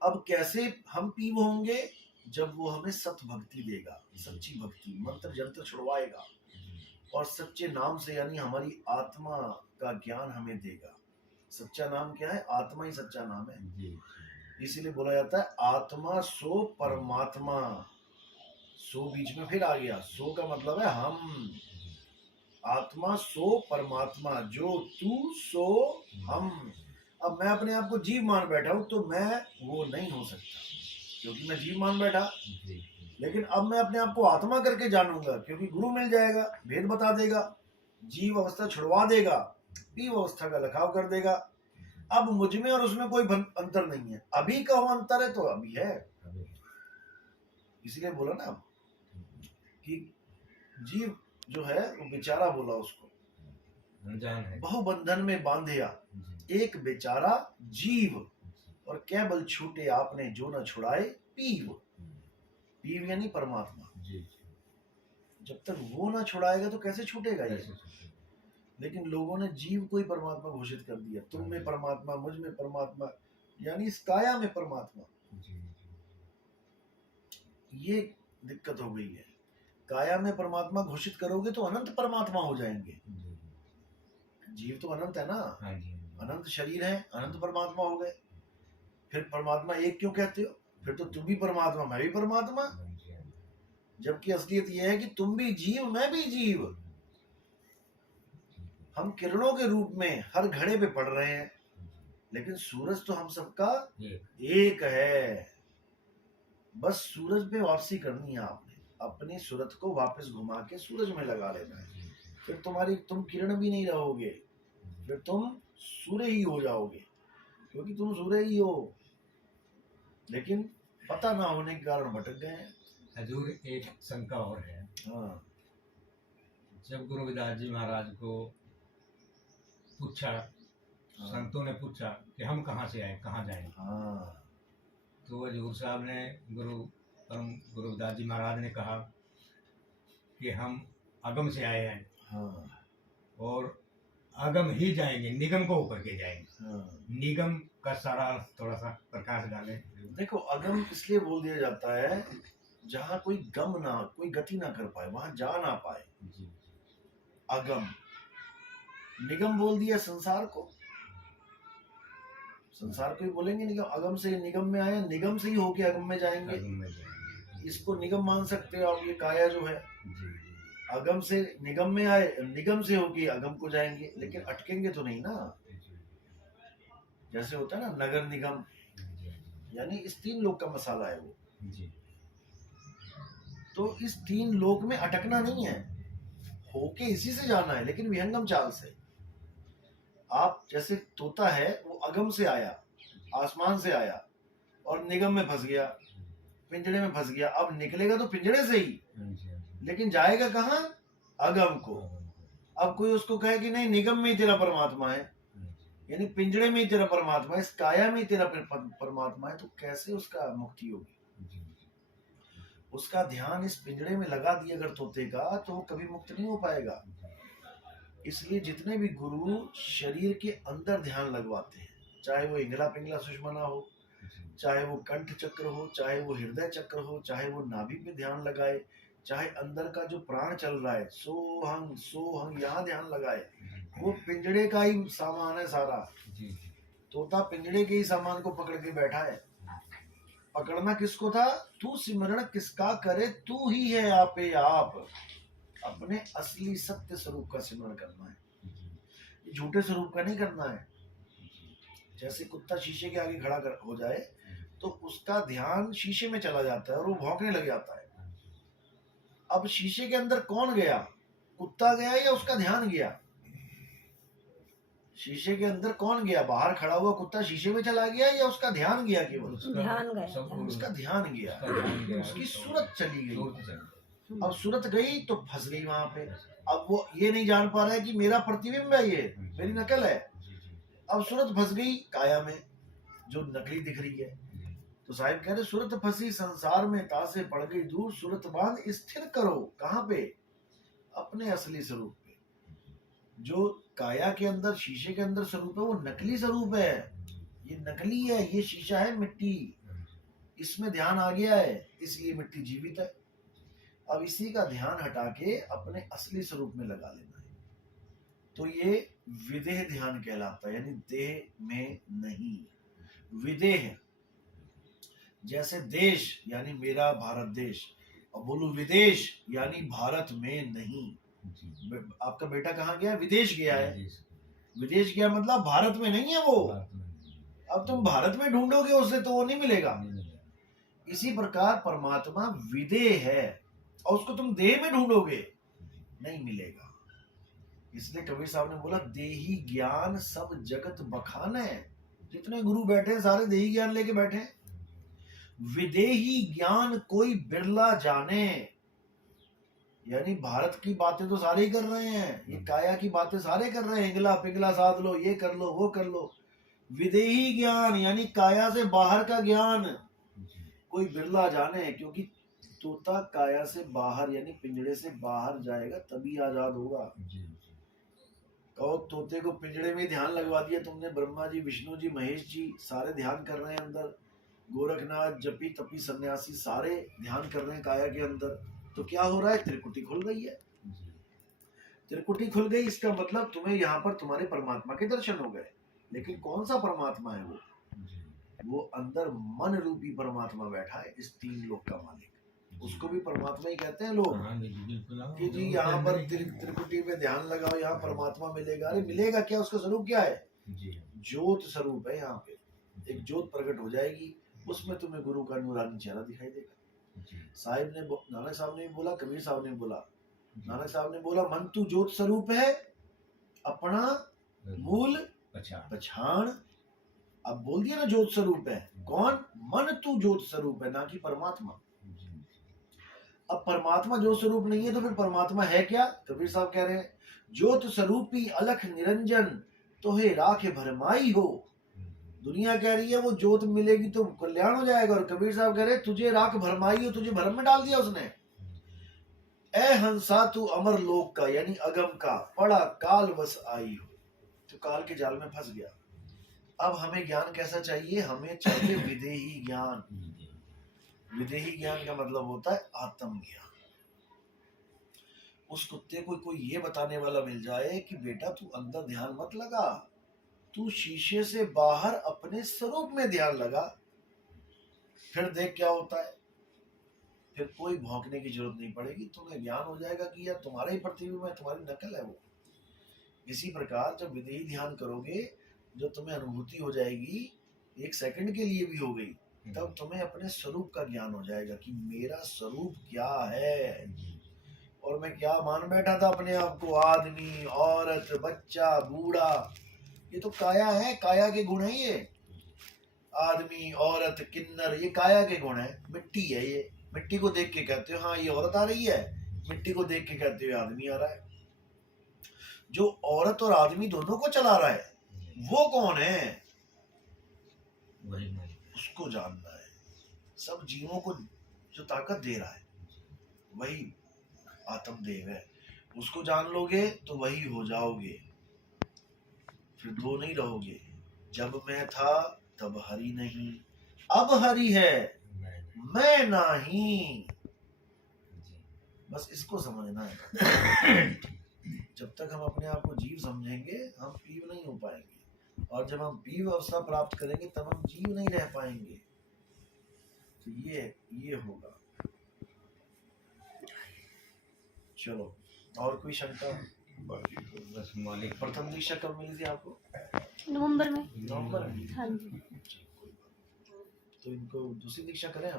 अब कैसे हम पीव होंगे? जब वो हमें सत भक्ति देगा, सच्ची भक्ति, मंत्र जंत्र छुड़वाएगा और सच्चे नाम से, यानी हमारी आत्मा का ज्ञान हमें देगा। सच्चा नाम क्या है? आत्मा ही सच्चा नाम है। इसीलिए बोला जाता है आत्मा सो परमात्मा। सो बीच में फिर आ गया, सो का मतलब है हम। आत्मा सो परमात्मा, जो तू सो हम। अब मैं अपने आप को जीव मान बैठा हूं तो मैं वो नहीं हो सकता, क्योंकि मैं जीव मान बैठा। लेकिन अब मैं अपने आप को आत्मा करके जानूंगा, क्योंकि गुरु मिल जाएगा, भेद बता देगा, जीव अवस्था छुड़वा देगा, पीव अवस्था का लखाव कर देगा। अब मुझ में और उसमें कोई अंतर नहीं है। अभी का वो अंतर है तो अभी है। इसलिए बोला ना कि जीव जो है वो बेचारा, बोला उसको बहुबंधन में बांधिया एक बेचारा जीव, और क्या बल छूटे आपने जो न छुड़ाए पीव। पीव यानी परमात्मा। जब तक वो ना छुड़ाएगा तो कैसे छूटेगा ये? लेकिन लोगों ने जीव को ही परमात्मा घोषित कर दिया। तुम में परमात्मा, मुझ में परमात्मा, यानी इस काया में परमात्मा। ये दिक्कत हो गई है। काया में परमात्मा घोषित करोगे तो अनंत परमात्मा हो जाएंगे। जीव तो अनंत है ना, अनंत शरीर है, अनंत परमात्मा हो गए। फिर परमात्मा एक क्यों कहते हो? फिर तो तुम भी परमात्मा, मैं भी परमात्मा। जबकि असलियत यह है कि तुम भी जीव, मैं भी जीव। हम किरणों के रूप में हर घड़े पे पड़ रहे हैं, लेकिन सूरज तो हम सबका एक है। बस सूरज पे वापसी करनी है आपने, अपनी सूरत को वापस घुमा के सूरज में लगा लेना है। फिर तुम किरण भी नहीं रहोगे, फिर तुम सूर्य ही हो जाओगे, क्योंकि तुम सूर्य ही हो। लेकिन पता ना होने के कारण भटक गए हैं। हजूर, एक शंका और है। हाँ। जब गुरु रविदास जी महाराज को पूछा, संतों ने पूछा कि हम कहाँ से आए, कहाँ जाएंगे, तो हजूर साहब ने, गुरु रविदास जी महाराज ने कहा कि हम अगम से आए हैं और अगम ही जाएंगे, निगम को होकर के जाएंगे। निगम का सारा थोड़ा सा प्रकाश डाले। देखो, अगम इसलिए बोल दिया जाता है जहाँ कोई गम ना, कोई गति ना कर पाए, वहां जा ना पाए, अगम। निगम बोल दिया संसार को, संसार को ही बोलेंगे निगम। अगम से निगम में आए, निगम से ही होके अगम में जाएंगे। इसको निगम मान सकते हो आप। ये काया जो है, अगम से निगम में आए, निगम से होके अगम को जाएंगे, लेकिन अटकेंगे तो नहीं ना। जैसे होता है ना नगर निगम, यानी इस तीन लोक का मसाला है वो। तो इस तीन लोक में अटकना नहीं है, होके इसी से जाना है, लेकिन विहंगम चाल से। आप जैसे तोता है, वो अगम से आया, आसमान से आया और निगम में फंस गया, पिंजड़े में फंस गया। अब निकलेगा तो पिंजड़े से ही, लेकिन जाएगा कहाँ? अगम को। अब कोई उसको कहे कि नहीं, निगम में ही तेरा परमात्मा है, यानी पिंजड़े में ही तेरा परमात्मा है, इस काया में ही तेरा परमात्मा है, तो कैसे उसका मुक्ति होगी? उसका ध्यान इस पिंजड़े में लगा दिया अगर तोते का, तो वो कभी मुक्त नहीं हो पाएगा। इसलिए जितने भी गुरु शरीर के अंदर ध्यान लगवाते हैं, चाहे वो इंगला पिंगला सुषमना हो, चाहे वो कंठ चक्र हो, चाहे वो हृदय चक्र हो, चाहे वो नाभि पे ध्यान लगाए, चाहे अंदर का जो प्राण चल रहा है, सोहंग यहाँ ध्यान लगाए, वो पिंजड़े का ही सामान है सारा। तोता पिंजड़े के ही सामान को पकड़ के बैठा है। पकड़ना किसको था? तू सिमरण किसका करे, तू ही है आपे आप। अपने असली सत्य स्वरूप का सिमरण करना है, झूठे स्वरूप का नहीं करना है। जैसे कुत्ता शीशे के आगे खड़ा हो जाए तो उसका ध्यान शीशे में चला जाता है और वो भौंकने लग जाता है। अब शीशे के अंदर कौन गया? कुत्ता गया या उसका ध्यान गया? शीशे के अंदर कौन गया? बाहर खड़ा हुआ कुत्ता शीशे में चला गया या उसका ध्यान गया? केवल ध्यान गया, उसका ध्यान गया, उसकी सूरत चली गई। अब सूरत गई तो फंस गई वहां पे। अब वो ये नहीं जान पा रहा है कि मेरा प्रतिबिंब है, ये मेरी नकल है। अब सूरत फंस गई काया में, जो नकली दिख रही है। तो साहिब कह रहे, सूरत फंसी संसार में, तासे पड़ गई दूर, सूरत बांध स्थिर करो। कहाँ पे? अपने असली स्वरूप पे। जो काया के अंदर, शीशे के अंदर स्वरूप है, वो नकली स्वरूप है। ये नकली है, ये शीशा है मिट्टी, इसमें ध्यान आ गया है, इसलिए मिट्टी जीवित है। अब इसी का ध्यान हटा के अपने असली स्वरूप में लगा लेना है। तो ये विदेह ध्यान कहलाता है, यानी देह में नहीं, विदेह। जैसे देश यानी मेरा भारत देश, और बोलूं विदेश यानी भारत में नहीं। आपका बेटा कहाँ गया? विदेश गया है। विदेश गया मतलब भारत में नहीं है वो। अब तुम भारत में ढूंढोगे उसे तो वो नहीं मिलेगा। इसी प्रकार परमात्मा विदेह है और उसको तुम देह में ढूंढोगे नहीं मिलेगा। इसलिए कबीर साहब ने बोला देही ज्ञान सब जगत बखान है। जितने गुरु बैठे हैं सारे देही ज्ञान लेके बैठे हैं। विदेही ज्ञान कोई बिरला जाने, यानी भारत की बातें तो सारे ही कर रहे हैं, ये काया की बातें सारे कर रहे हैं, इंगला पिंगला साध लो, ये कर लो वो कर लो। विदेही ज्ञान यानी काया से बाहर का ज्ञान कोई बिरला जाने, क्योंकि तोता काया से बाहर यानी पिंजड़े से बाहर जाएगा तभी आजाद होगा। कहो तोते को पिंजड़े में ध्यान लगवा दिया तुमने, ब्रह्मा जी विष्णु जी महेश जी सारे ध्यान कर रहे हैं अंदर, गोरखनाथ जपी तपी सन्यासी सारे ध्यान कर रहे हैं काया के अंदर, तो क्या हो रहा है? त्रिकुटी खुल गई है। त्रिकुटी खुल गई, इसका मतलब तुम्हें यहाँ पर तुम्हारे परमात्मा के दर्शन हो गए। लेकिन कौन सा परमात्मा है वो अंदर मन रूपी परमात्मा बैठा है, इस तीन लोक का मालिक। उसको भी परमात्मा ही कहते हैं लोग कि जी यहाँ पर त्रिकुटी में ध्यान लगाओ, यहाँ परमात्मा मिलेगा। अरे मिलेगा क्या? उसका स्वरूप क्या है? ज्योत स्वरूप है। यहाँ पे एक ज्योत प्रकट हो जाएगी, उसमें तुम्हें गुरु का नूरानी चेहरा दिखाई देगा। साहिब ने नानक साहब ने बोला, कबीर साहब ने बोला, नानक साहब ने बोला मन तू ज्योत स्वरूप है, अपना मूल पछाण। अब बोल दिया ना ज्योत स्वरूप है। कौन? मन तू ज्योत स्वरूप है, ना कि परमात्मा। अब परमात्मा ज्योत स्वरूप नहीं है तो फिर परमात्मा है क्या? कबीर साहब कह रहे हैं ज्योत स्वरूपी अलख निरंजन तोहे राखे भरमाई हो। दुनिया कह रही है वो ज्योत मिलेगी तो कल्याण हो जाएगा, और कबीर साहब कह रहे तुझे राख भरमाई हो, तुझे भरम में डाल दिया उसने। ए हंसा तू अमर लोक का यानी अगम का पड़ा काल बस आई हो, तो काल के जाल में फंस गया। अब हमें ज्ञान कैसा चाहिए? हमें चाहिए विदेही ज्ञान। विदेही ज्ञान का मतलब होता है आत्म ज्ञान। उस कुत्ते को कोई ये बताने वाला मिल जाए कि बेटा तू अंदर ध्यान मत लगा, तू शीशे से बाहर अपने स्वरूप में ध्यान लगा, फिर देख क्या होता है। फिर कोई भौंकने की जरूरत नहीं पड़ेगी, तुम्हें ज्ञान हो जाएगा कि यार तुम्हारे ही प्रतिबिंब है, तुम्हारी नकल है वो। इसी प्रकार जब विदेही ध्यान करोगे, जो तुम्हें अनुभूति हो जाएगी, एक सेकंड के लिए भी हो गई, तब तुम्हें अपने स्वरूप का ज्ञान हो जाएगा कि मेरा स्वरूप क्या है। और मैं क्या मान बैठा था अपने आप को, आदमी औरत बच्चा बूढ़ा, ये तो काया है, काया के गुण है ये। आदमी औरत किन्नर ये काया के गुण है, मिट्टी है ये। मिट्टी को देख के कहते हो हाँ ये औरत आ रही है, मिट्टी को देख के कहते हो आदमी आ रहा है। जो औरत और आदमी दोनों को चला रहा है वो कौन है? उसको जानना है। सब जीवों को जो ताकत दे रहा है वही आत्मदेव है। उसको जान लोगे तो वही हो जाओगे, फिर दो नहीं रहोगे। जब मैं था तब हरि नहीं, अब हरि है मैं नहीं। बस इसको समझना है। जब तक हम अपने आप को जीव समझेंगे हम पीव नहीं हो पाएंगे, और जब हम पीव अवस्था प्राप्त करेंगे तब हम जीव नहीं रह पाएंगे। तो ये होगा। चलो और कोई शंका? बस मालिक। प्रथम दीक्षा कब मिली थी आपको? नवंबर में। नवंबर में? हाँ जी। तो इनको दूसरी दीक्षा करें हम?